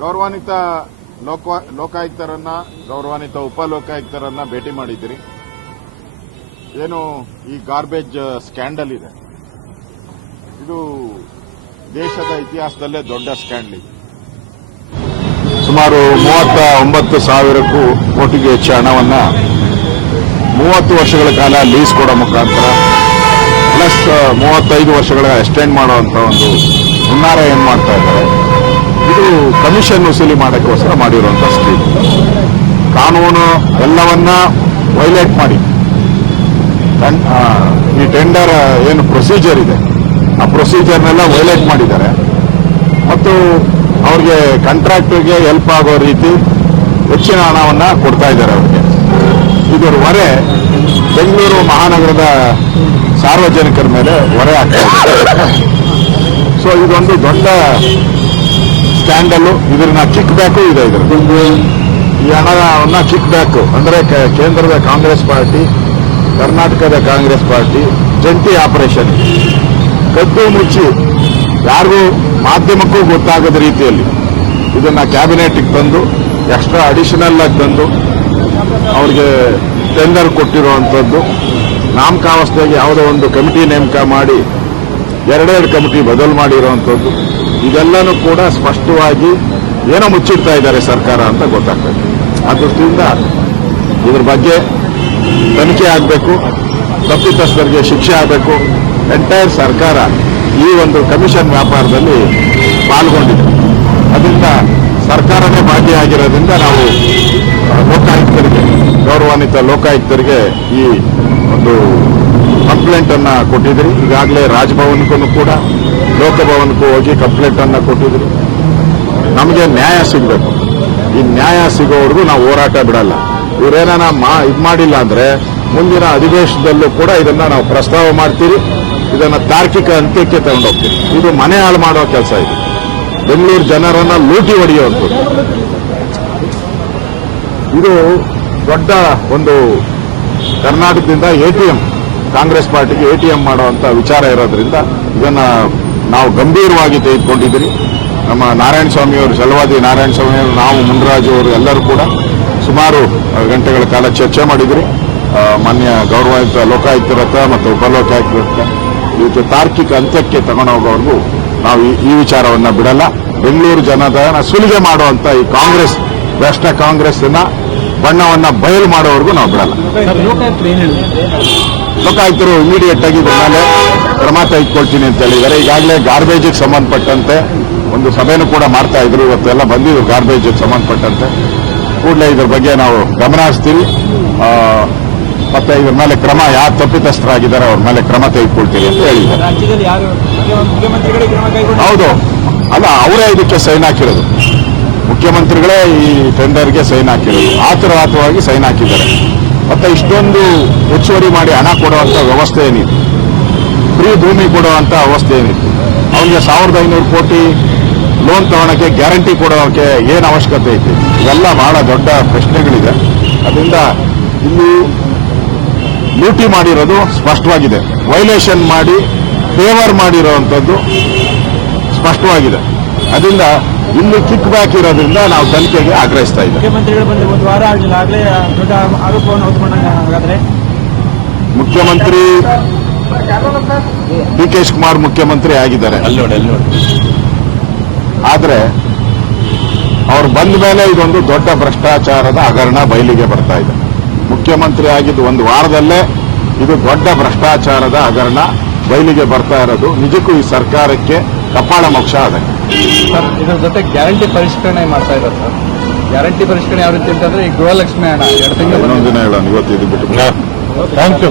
ಗೌರವಾನ್ವಿತ ಲೋಕಾಯುಕ್ತರನ್ನ ಗೌರವಾನ್ವಿತ ಉಪಲೋಕಾಯುಕ್ತರನ್ನ ಭೇಟಿ ಮಾಡಿದ್ದೀರಿ. ಏನು ಈ ಗಾರ್ಬೇಜ್ ಸ್ಕ್ಯಾಂಡಲ್ ಇದೆ, ಇದು ದೇಶದ ಇತಿಹಾಸದಲ್ಲೇ ದೊಡ್ಡ ಸ್ಕ್ಯಾಂಡಲ್ ಇದೆ. ಸುಮಾರು 39,000 ಕೋಟಿಗೂ ಹೆಚ್ಚು ಹಣವನ್ನ 30 ವರ್ಷಗಳ ಕಾಲ ಲೀಸ್ ಕೊಡೋ ಮುಖಾಂತರ ಪ್ಲಸ್ 35 ವರ್ಷಗಳ ಎಕ್ಸ್ಟೆಂಡ್ ಮಾಡುವಂತ ಒಂದು ಹುನ್ನಾರ ಏನ್ ಮಾಡ್ತಾ ಇದ್ದಾರೆ. ಇದು ಕಮಿಷನ್ ವಸೂಲಿ ಮಾಡೋಕ್ಕೋಸ್ಕರ ಮಾಡಿರುವಂತ ಸ್ಕೀಮ್. ಕಾನೂನು ಎಲ್ಲವನ್ನ ವೈಲೇಟ್ ಮಾಡಿ ಈ ಟೆಂಡರ್ ಏನು ಪ್ರೊಸೀಜರ್ ಇದೆ ಆ ಪ್ರೊಸೀಜರ್ನೆಲ್ಲ ವೈಲೇಟ್ ಮಾಡಿದ್ದಾರೆ ಮತ್ತು ಅವ್ರಿಗೆ ಕಾಂಟ್ರಾಕ್ಟರ್ಗೆ ಹೆಲ್ಪ್ ಆಗೋ ರೀತಿ ಹೆಚ್ಚಿನ ಹಣವನ್ನ ಕೊಡ್ತಾ ಇದ್ದಾರೆ ಅವ್ರಿಗೆ. ಇದರ ಹೊರೆ ಬೆಂಗಳೂರು ಮಹಾನಗರದ ಸಾರ್ವಜನಿಕರ ಮೇಲೆ ಹೊರೆ ಆಗ್ತಾ ಇದೆ. ಸೊ ಇದೊಂದು ದೊಡ್ಡ ಸ್ಕ್ಯಾಂಡಲ್. ಇದನ್ನ ಕಿಕ್ ಬ್ಯಾಕು ಇದೆ. ಈ ಹಣವನ್ನ ಕಿಕ್ ಬ್ಯಾಕ್ ಅಂದ್ರೆ ಕೇಂದ್ರದ ಕಾಂಗ್ರೆಸ್ ಪಾರ್ಟಿ, ಕರ್ನಾಟಕದ ಕಾಂಗ್ರೆಸ್ ಪಾರ್ಟಿ ಜಂಟಿ ಆಪರೇಷನ್ ಕದ್ದು ಮುಚ್ಚಿ ಯಾರಿಗೂ ಮಾಧ್ಯಮಕ್ಕೂ ಗೊತ್ತಾಗದ ರೀತಿಯಲ್ಲಿ ಇದನ್ನ ಕ್ಯಾಬಿನೆಟ್ಗೆ ತಂದು ಎಕ್ಸ್ಟ್ರಾ ಅಡಿಷನಲ್ ಆಗಿ ತಂದು ಅವ್ರಿಗೆ ಟೆಂಡರ್ ಕೊಟ್ಟಿರುವಂಥದ್ದು, ನಾಮಕಾವಸ್ಥೆಗೆ ಯಾವುದೋ ಒಂದು ಕಮಿಟಿ ನೇಮಕ ಮಾಡಿ ಎರಡೆರಡು ಕಮಿಟಿ ಬದಲು ಮಾಡಿರುವಂಥದ್ದು, ಇದೆಲ್ಲನೂ ಕೂಡ ಸ್ಪಷ್ಟವಾಗಿ ಏನೋ ಮುಚ್ಚಿಡ್ತಾ ಇದ್ದಾರೆ ಸರ್ಕಾರ ಅಂತ ಗೊತ್ತಾಗ್ತದೆ. ಆ ದೃಷ್ಟಿಯಿಂದ ಇದ್ರ ಬಗ್ಗೆ ತನಿಖೆ ಆಗಬೇಕು, ತಪ್ಪಿತಸ್ಥರಿಗೆ ಶಿಕ್ಷೆ ಆಗಬೇಕು. ಎಂಟೈರ್ ಸರ್ಕಾರ ಈ ಒಂದು ಕಮಿಷನ್ ವ್ಯಾಪಾರದಲ್ಲಿ ಪಾಲ್ಗೊಂಡಿದೆ. ಅದರಿಂದ ಸರ್ಕಾರನೇ ಭಾಗಿಯಾಗಿರೋದ್ರಿಂದ ನಾವು ಲೋಕಾಯುಕ್ತರಿಗೆ, ಗೌರವಾನ್ವಿತ ಲೋಕಾಯುಕ್ತರಿಗೆ ಈ ಒಂದು ಕಂಪ್ಲೇಂಟ್ ಅನ್ನ ಕೊಟ್ಟಿದ್ರಿ. ಈಗಾಗಲೇ ರಾಜಭವನಕ್ಕೂ ಕೂಡ ಲೋಕಭವನಕ್ಕೂ ಹೋಗಿ ಕಂಪ್ಲೇಂಟ್ ಅನ್ನ ಕೊಟ್ಟಿದ್ರಿ. ನಮಗೆ ನ್ಯಾಯ ಸಿಗಬೇಕು. ಈ ನ್ಯಾಯ ಸಿಗೋವರೆಗೂ ನಾವು ಹೋರಾಟ ಬಿಡಲ್ಲ. ಇವರೇನ ಇದು ಮಾಡಿಲ್ಲ ಅಂದ್ರೆ ಮುಂದಿನ ಅಧಿವೇಶನದಲ್ಲೂ ಕೂಡ ಇದನ್ನ ನಾವು ಪ್ರಸ್ತಾವ ಮಾಡ್ತೀವಿ. ಇದನ್ನ ತಾರ್ಕಿಕ ಅಂತ್ಯಕ್ಕೆ ತಗೊಂಡೋಗ್ತೀವಿ. ಇದು ಮನೆ ಹಾಳು ಮಾಡೋ ಕೆಲಸ ಇದೆ. ಬೆಂಗಳೂರು ಜನರನ್ನ ಲೂಟಿ ಹೊಡೆಯುವಂಥದ್ದು. ಇದು ದೊಡ್ಡ ಒಂದು ಕರ್ನಾಟಕದಿಂದ ಎಟಿಎಂ, ಕಾಂಗ್ರೆಸ್ ಪಾರ್ಟಿಗೆ ಎಟಿಎಂ ಮಾಡುವಂತ ವಿಚಾರ ಇರೋದ್ರಿಂದ ಇದನ್ನ ನಾವು ಗಂಭೀರವಾಗಿ ತೆಗೆದುಕೊಂಡಿದ್ದೀರಿ. ನಮ್ಮ ನಾರಾಯಣಸ್ವಾಮಿಯವರು, ಛಲವಾದಿ ನಾರಾಯಣಸ್ವಾಮಿಯವರು, ನಾವು ಮುನ್ರಾಜು ಅವರು ಎಲ್ಲರೂ ಕೂಡ ಸುಮಾರು ಗಂಟೆಗಳ ಕಾಲ ಚರ್ಚೆ ಮಾಡಿದ್ರಿ. ಮಾನ್ಯ ಗೌರವಾನ್ವಿತ ಲೋಕಾಯುಕ್ತರ ಹತ್ರ ಮತ್ತು ಉಪಲೋಕಾಯುಕ್ತರ ಹತ್ರ ಇವತ್ತು ತಾರ್ಕಿಕ ಅಂತ್ಯಕ್ಕೆ ತಗೊಂಡೋಗೋವರೆಗೂ ನಾವು ಈ ವಿಚಾರವನ್ನ ಬಿಡಲ್ಲ. ಬೆಂಗಳೂರು ಜನರ ಸುಲಿಗೆ ಮಾಡುವಂತ ಈ ಕಾಂಗ್ರೆಸ್, ಭ್ರಷ್ಟ ಕಾಂಗ್ರೆಸ್ನ ಬಣ್ಣವನ್ನ ಬಯಲು ಮಾಡೋವರೆಗೂ ನಾವು ಬಿಡಲ್ಲ. ಲೋಕಾಯುಕ್ತರು ಇಮಿಡಿಯೇಟ್ ಆಗಿ ಇದ್ರ ಮೇಲೆ ಕ್ರಮ ತೆಗೆದುಕೊಳ್ತೀನಿ ಅಂತ ಹೇಳಿದ್ದಾರೆ. ಈಗಾಗಲೇ ಗಾರ್ಬೇಜ್ಗೆ ಸಂಬಂಧಪಟ್ಟಂತೆ ಒಂದು ಸಭೆನೂ ಕೂಡ ಮಾಡ್ತಾ ಇದ್ರು. ಇವತ್ತೆಲ್ಲ ಬಂದಿದ್ರು ಗಾರ್ಬೇಜ್ಗೆ ಸಂಬಂಧಪಟ್ಟಂತೆ. ಕೂಡಲೇ ಇದ್ರ ಬಗ್ಗೆ ನಾವು ಗಮನ ಹರಿಸ್ತೀವಿ. ಮತ್ತೆ ಇದ್ರ ಮೇಲೆ ಕ್ರಮ, ಯಾರು ತಪ್ಪಿತಸ್ಥರಾಗಿದ್ದಾರೆ ಅವ್ರ ಮೇಲೆ ಕ್ರಮ ತೆಗೆದುಕೊಳ್ತೀರಿ ಅಂತ ಹೇಳಿದ್ದಾರೆ. ಹೌದು, ಅಲ್ಲ, ಅವರೇ ಇದಕ್ಕೆ ಸೈನ್ ಹಾಕಿರೋದು. ಮುಖ್ಯಮಂತ್ರಿಗಳೇ ಈ ಟೆಂಡರ್ಗೆ ಸೈನ್ ಹಾಕಿರೋದು. ಆತುರಾತುರವಾಗಿ ಸೈನ್ ಹಾಕಿದ್ದಾರೆ. ಮತ್ತೆ ಇಷ್ಟೊಂದು ಹೆಚ್ಚುವರಿ ಮಾಡಿ ಹಣ ಕೊಡುವಂತ ವ್ಯವಸ್ಥೆ ಏನಿತ್ತು, ಫ್ರೀ ಭೂಮಿ ಕೊಡುವಂತ ವ್ಯವಸ್ಥೆ ಏನಿತ್ತು, ಅವನಿಗೆ 1,500 ಕೋಟಿ ಲೋನ್ ತಗೊಳಕ್ಕೆ ಗ್ಯಾರಂಟಿ ಕೊಡೋಕೆ ಏನು ಅವಶ್ಯಕತೆ ಐತಿ? ಇವೆಲ್ಲ ಬಹಳ ದೊಡ್ಡ ಪ್ರಶ್ನೆಗಳಿದೆ. ಅದರಿಂದ ಇಲ್ಲಿ ಲೂಟಿ ಮಾಡಿರೋದು ಸ್ಪಷ್ಟವಾಗಿದೆ. ವೈಲೇಷನ್ ಮಾಡಿ ಫೇವರ್ ಮಾಡಿರುವಂಥದ್ದು ಸ್ಪಷ್ಟವಾಗಿದೆ. ಅದರಿಂದ ಇಲ್ಲಿ ಕಿಕ್ ಬ್ಯಾಕ್ ಇರೋದ್ರಿಂದ ನಾವು ತನಿಖೆಗೆ ಆಗ್ರಹಿಸ್ತಾ ಇದ್ದೇವೆ. ಮುಖ್ಯಮಂತ್ರಿಗಳು ಬಂದು ಒಂದು ವಾರ ಆಗಲಿಲ್ಲ, ಆಗಲೇ ದೊಡ್ಡ ಆರೋಪವನ್ನು ಹೊತ್ತುಕೊಂಡಾದ್ರೆ ಮುಖ್ಯಮಂತ್ರಿ ಡಿ.ಕೆ. ಶಿವಕುಮಾರ್ ಮುಖ್ಯಮಂತ್ರಿ ಆಗಿದ್ದಾರೆ. ಆದ್ರೆ ಅವ್ರು ಬಂದ ಮೇಲೆ ಇದೊಂದು ದೊಡ್ಡ ಭ್ರಷ್ಟಾಚಾರದ ಹಗರಣ ಬಯಲಿಗೆ ಬರ್ತಾ ಇದೆ. ಮುಖ್ಯಮಂತ್ರಿ ಆಗಿದ್ದು ಒಂದು ವಾರದಲ್ಲೇ ಇದು ದೊಡ್ಡ ಭ್ರಷ್ಟಾಚಾರದ ಹಗರಣ ಬಯಲಿಗೆ ಬರ್ತಾ ಇರೋದು ನಿಜಕ್ಕೂ ಈ ಸರ್ಕಾರಕ್ಕೆ ಕಪಾಳ ಮೋಕ್ಷ ಆದ. ಸರ್, ಇದರ ಜೊತೆ ಗ್ಯಾರಂಟಿ ಪರಿಷ್ಕರಣೆ ಮಾಡ್ತಾ ಇದ್ದಾರೆ ಸರ್. ಗ್ಯಾರಂಟಿ ಪರಿಷ್ಕರಣೆ ಯಾವ ರೀತಿ ಅಂತಂದ್ರೆ ಈ ಗೃಹಲಕ್ಷ್ಮಿ ಹಣ 2 ತಿಂಗಳು ಇನ್ನೊಂದು ದಿನ ಹೇಳೋಣ. ಇವತ್ತು ಇದು ಬಿಟ್ಟು ಥ್ಯಾಂಕ್ ಯು